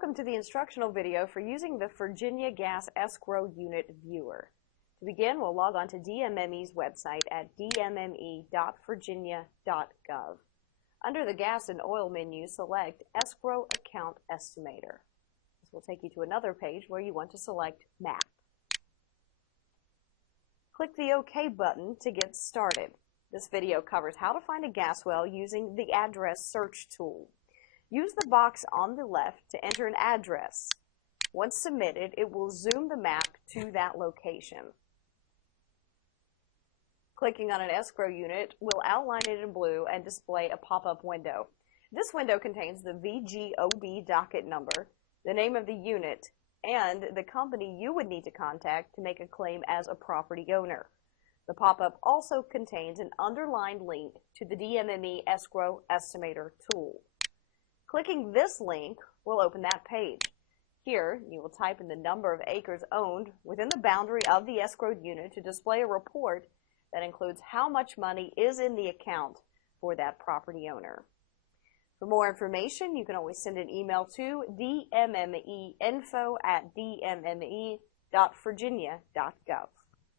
Welcome to the instructional video for using the Virginia Gas Escrow Unit Viewer. To begin, we'll log on to DMME's website at dmme.virginia.gov. Under the Gas and Oil menu, select Escrow Account Estimator. This will take you to another page where you want to select Map. Click the OK button to get started. This video covers how to find a gas well using the address search tool. Use the box on the left to enter an address. Once submitted, it will zoom the map to that location. Clicking on an escrow unit will outline it in blue and display a pop-up window. This window contains the VGOB docket number, the name of the unit, and the company you would need to contact to make a claim as a property owner. The pop-up also contains an underlined link to the DMME Escrow Estimator tool. Clicking this link will open that page. Here, you will type in the number of acres owned within the boundary of the escrowed unit to display a report that includes how much money is in the account for that property owner. For more information, you can always send an email to dmmeinfo@dmme.virginia.gov.